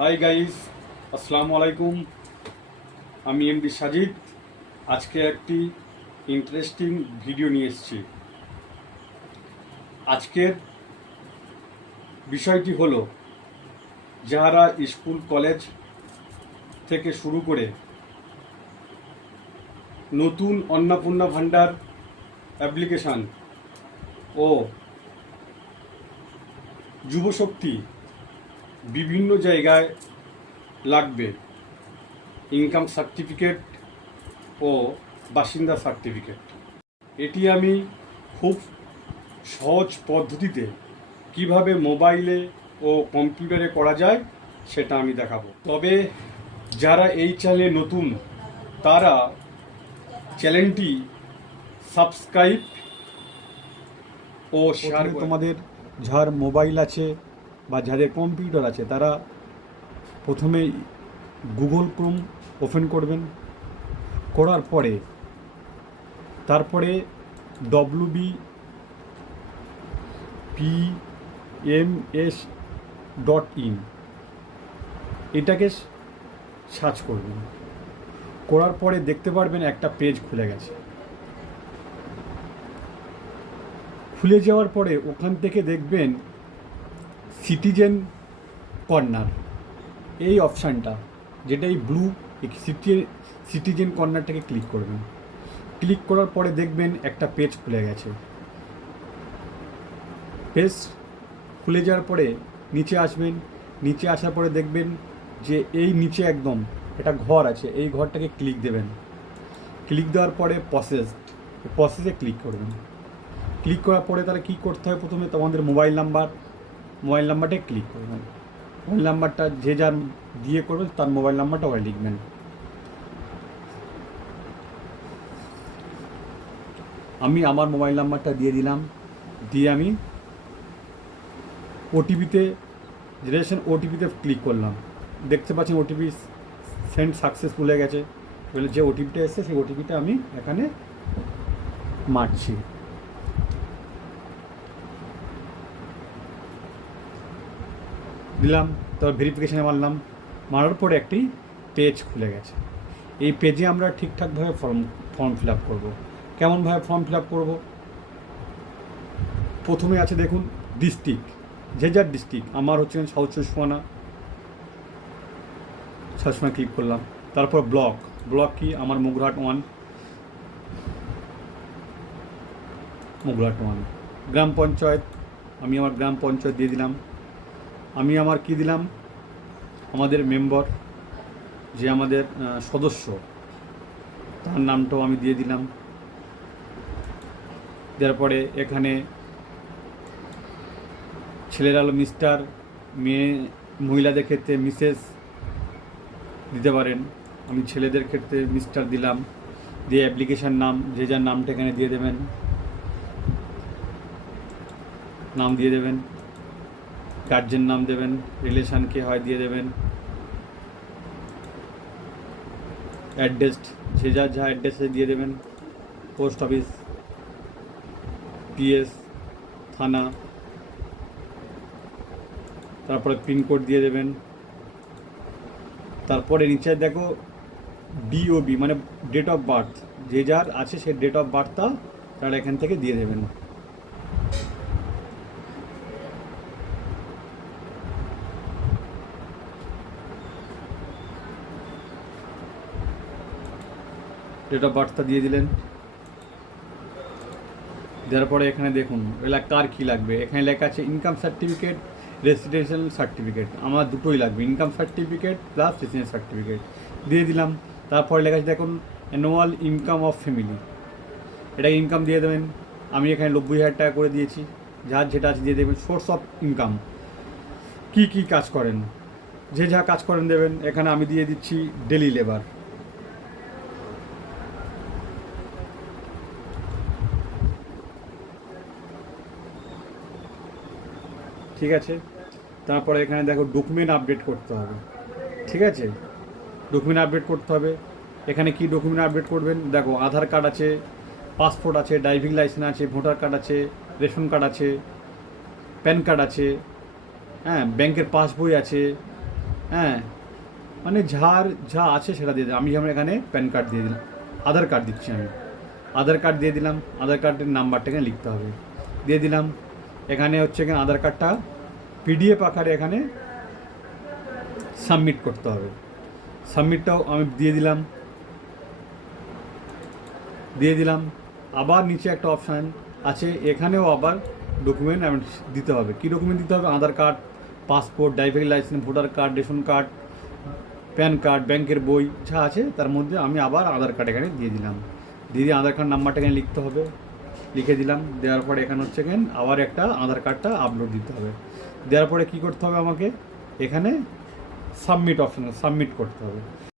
Hi guys, আসসালামু আলাইকুম। আমি এমডি সাজিদ। আজকে একটি ইন্টারেস্টিং ভিডিও নিয়ে এসেছি। আজকের বিষয়টি হলো, যারা স্কুল কলেজ থেকে শুরু করে নতুন অন্নপূর্ণা ভাণ্ডার অ্যাপ্লিকেশান ও যুবশক্তি বিভিন্ন জায়গায় লাগবে ইনকাম সার্টিফিকেট ও বাসিন্দা সার্টিফিকেট। এটি আমি খুব সহজ পদ্ধতিতে কিভাবে মোবাইলে ও কম্পিউটারে করা যায় সেটা আমি দেখাবো। তবে যারা এই চ্যানেলে নতুন তারা চ্যানেলটি সাবস্ক্রাইব ও শেয়ার। তোমাদের যার মোবাইল আছে বা যাদের কম্পিউটার আছে তারা প্রথমেই গুগল ক্রোম ওপেন করবেন। করার পরে তারপরে wbpms.in এটাকে সার্চ করবেন। করার পরে দেখতে পারবেন একটা পেজ খুলে গেছে। খুলে যাওয়ার পরে ওখান থেকে দেখবেন সিটিজেন কর্নার, এই অপশানটা যেটা এই ব্লু সিটিজেন কর্নারটাকে ক্লিক করবেন। ক্লিক করার পরে দেখবেন একটা পেজ খুলে গেছে। পেজ খুলে যাওয়ার পরে নিচে আসবেন। নিচে আসার পরে দেখবেন যে এই নিচে একদম একটা ঘর আছে, এই ঘরটাকে ক্লিক দেবেন। ক্লিক দেওয়ার পরে প্রসেসে ক্লিক করবেন। ক্লিক করার পরে তাহলে কী করতে হবে, প্রথমে তোমাদের মোবাইল নাম্বারটাকে ক্লিক করবেন। মোবাইল নাম্বারটা যে যার দিয়ে করবেন তার মোবাইল নাম্বারটা ওখানে লিখবেন। আমি আমার মোবাইল নাম্বারটা দিয়ে দিলাম। দিয়ে আমি ওটিপিতে ক্লিক করলাম। দেখতে পাচ্ছেন ওটিপি সেন্ড সাকসেসফুল হয়ে গেছে। এবারে যে ওটিপিটা এসেছে সেই ওটিপিটা আমি এখানে মারছি। দিলাম, তারপর ভেরিফিকেশানে মারলাম। মারার পরে একটি পেজ খুলে গেছে। এই পেজে আমরা ঠিকঠাকভাবে ফর্ম ফিল আপ করবো। কেমনভাবে ফর্ম ফিল আপ করবো, প্রথমে আছে দেখুন ডিস্ট্রিক্ট, যে যার ডিস্ট্রিক্ট। আমার হচ্ছে সাউথ চব্বিশ পরগনা, সবসময় ক্লিক করলাম। তারপর ব্লক কি, আমার মুগরাহাট 1। গ্রাম পঞ্চায়েত, আমি আমার গ্রাম পঞ্চায়েত দিয়ে দিলাম। আমি আমার কি দিলাম, আমাদের মেম্বার যে আমাদের সদস্য তার নামটাও আমি দিয়ে দিলাম। দেওয়ার পরে এখানে ছেলেরা হলো মিস্টার, মহিলাদের ক্ষেত্রে মিসেস দিতে পারেন। আমি ছেলেদের ক্ষেত্রে মিস্টার দিলাম। দিয়ে অ্যাপ্লিকেশান নাম, যে যার নামটা এখানে দিয়ে দেবেন, নাম দিয়ে দেবেন। গার্জেন নাম দেবেন, রিলেশান কে হয় দিয়ে দেবেন। অ্যাড্রেস যে যা অ্যাড্রেসে দিয়ে দেবেন। পোস্ট অফিস, পিএস, থানা, তারপরে পিনকোড দিয়ে দেবেন। তারপরে নিচে দেখো ডিওবি মানে ডেট অফ বার্থ, যে যার আছে সে ডেট অফ বার্থটা তারা এখান থেকে দিয়ে দেবেন। ডেট অফ বার্থটা দিয়ে দিলেন। দেওয়ার পরে এখানে দেখুন কার কী লাগবে। এখানে লেখা আছে ইনকাম সার্টিফিকেট, রেসিডেন্সিয়াল সার্টিফিকেট। আমার দুটোই লাগবে, income certificate plus residence certificate দিয়ে দিলাম। তারপরে লেখা আছে দেখুন অ্যানুয়াল ইনকাম অফ ফ্যামিলি, এটা ইনকাম দিয়ে দেবেন। আমি এখানে 90,000 টাকা করে দিয়েছি। যার যেটা আছে দিয়ে দেবেন। সোর্স অফ ইনকাম, কী কাজ করেন, যে যা কাজ করেন দেবেন। এখানে আমি দিয়ে দিচ্ছি ডেলি লেবার। ঠিক আছে। তারপরে এখানে দেখো ডকুমেন্ট আপডেট করতে হবে। ঠিক আছে, ডকুমেন্ট আপডেট করতে হবে। এখানে কি ডকুমেন্ট আপডেট করবেন, দেখো আধার কার্ড আছে, পাসপোর্ট আছে, ড্রাইভিং লাইসেন্স আছে, ভোটার কার্ড আছে, রেশন কার্ড আছে, প্যান কার্ড আছে, হ্যাঁ, ব্যাংকের পাসবই আছে, হ্যাঁ, মানে যা আছে সেটা দিয়ে দিলাম। আমি যেমন এখানে প্যান কার্ড দিয়ে দিলাম, আধার কার্ড দিচ্ছি আমি, আধার কার্ড দিয়ে দিলাম, আধার কার্ডের নাম্বারটা এখানে লিখতে হবে, দিয়ে দিলাম। এখানে হচ্ছে এখানে আধার কার্ডটা পিডিএফ আকারে এখানে সাবমিট করতে হবে, সাবমিটটাও আমি দিয়ে দিলাম। আবার নিচে একটা অপশান আছে, এখানেও আবার ডকুমেন্ট আমি দিতে হবে। কী ডকুমেন্ট দিতে হবে? Aadhaar card, passport, driving licence, voter card, ration card, PAN card, ব্যাংকের বই যা আছে তার মধ্যে আমি আবার আধার কার্ড এখানে দিয়ে দিলাম। দিয়ে আধার কার্ড নাম্বারটা এখানে লিখতে হবে, লিখে দিলাম। দেওয়ার পরে এখানে হচ্ছে এখানে আবার একটা আধার কার্ডটা আপলোড দিতে হবে। দেওয়ার পরে কী করতে হবে আমাকে? এখানে সাবমিট অপশান সাবমিট করতে হবে।